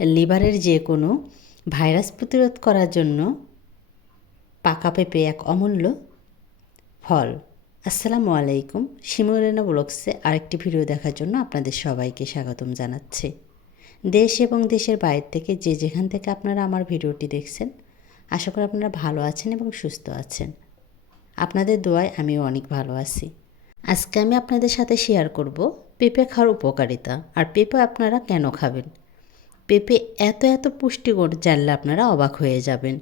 লিভারের যে কোনো ভাইরাস প্রতিরোধ করার জন্য পাকা পেঁপে এক অমূল্য ফল। আসসালামু আলাইকুম। শিমুরেনা ব্লগসে আরেকটি ভিডিও দেখার জন্য আপনাদের সবাইকে স্বাগতম জানাচ্ছি। দেশ এবং দেশের বাইরে থেকে যে যেখান থেকে আপনারা আমার ভিডিওটি দেখছেন, আশা করি আপনারা ভালো আছেন এবং সুস্থ আছেন। আপনাদের দোয়ায় আমিও অনেক ভালো আছি। আজকে আমি আপনাদের সাথে শেয়ার করব পেঁপে খাওয়ার উপকারিতা। আর পেঁপে আপনারা কেন খাবেন? পেঁপে এত এত পুষ্টিগুণ জানলে আপনারা অবাক হয়ে যাবেন।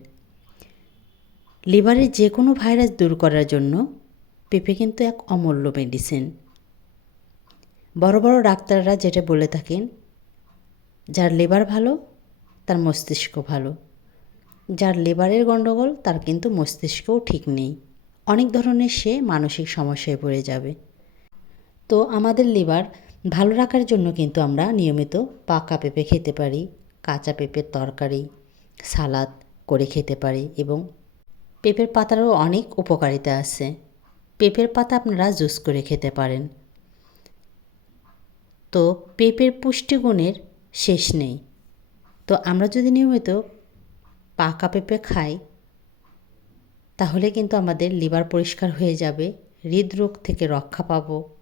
লিভারের যে কোনো ভাইরাস দূর করার জন্য পেঁপে কিন্তু এক অমূল্য মেডিসিন বড় বড় ডাক্তাররা যেটা বলে থাকেন, যার লিভার ভালো, তার মস্তিষ্ক ভালো। যার লিভারের গণ্ডগোল তার কিন্তু মস্তিষ্কও ঠিক নেই। অনেক ধরনের সে মানসিক সমস্যায় পড়ে যাবে। তো আমাদের লিভার ভালো রাখার জন্য কিন্তু আমরা নিয়মিত পাকা পেঁপে খেতে পারি, কাঁচা পেঁপের তরকারি, সালাদ করে খেতে পারি এবং পেঁপের পাতারও অনেক উপকারিতা আছে। পেঁপের পাতা আপনারা জুস করে খেতে পারেন। তো পেঁপের পুষ্টিগুণের শেষ নেই। তো আমরা যদি নিয়মিত পাকা পেঁপে খাই, তাহলে কিন্তু আমাদের লিভার পরিষ্কার হয়ে যাবে, হৃদরোগ থেকে রক্ষা পাবো।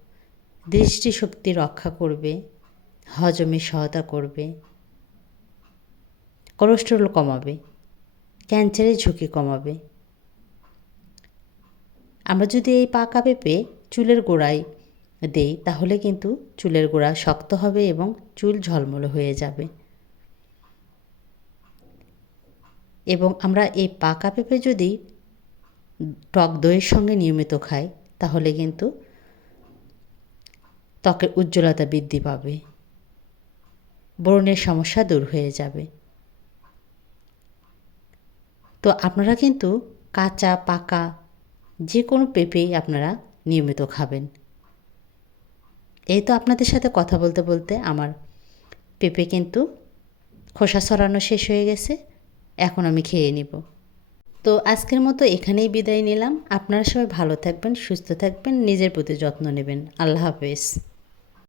দৃষ্টিশক্তি রক্ষা করবে, হজমে সহায়তা করবে কোলেস্টেরল কমাবে, ক্যান্সারের ঝুঁকি কমাবে। আমরা যদি এই পাকা পেঁপে চুলের গোড়ায় দেই, তাহলে কিন্তু চুলের গোড়া শক্ত হবে এবং চুল ঝলমলো হয়ে যাবে। এবং আমরা এই পাকা পেঁপে যদি টক দইয়ের সঙ্গে নিয়মিত খাই, তাহলে কিন্তু ত্বকের উজ্জ্বলতা বৃদ্ধি পাবে। ব্রণের সমস্যা দূর হয়ে যাবে। তো আপনারা কিন্তু কাঁচা, পাকা যে কোনো পেঁপেই আপনারা নিয়মিত খাবেন। এই তো আপনাদের সাথে কথা বলতে বলতে আমার পেঁপে কিন্তু খোসা সরানো শেষ হয়ে গেছে। এখন আমি খেয়ে নিব। তো আজকের মতো এখানেই বিদায় নিলাম। আপনারা সবাই ভালো থাকবেন, সুস্থ থাকবেন, নিজের প্রতি যত্ন নেবেন। আল্লাহ হাফেজ।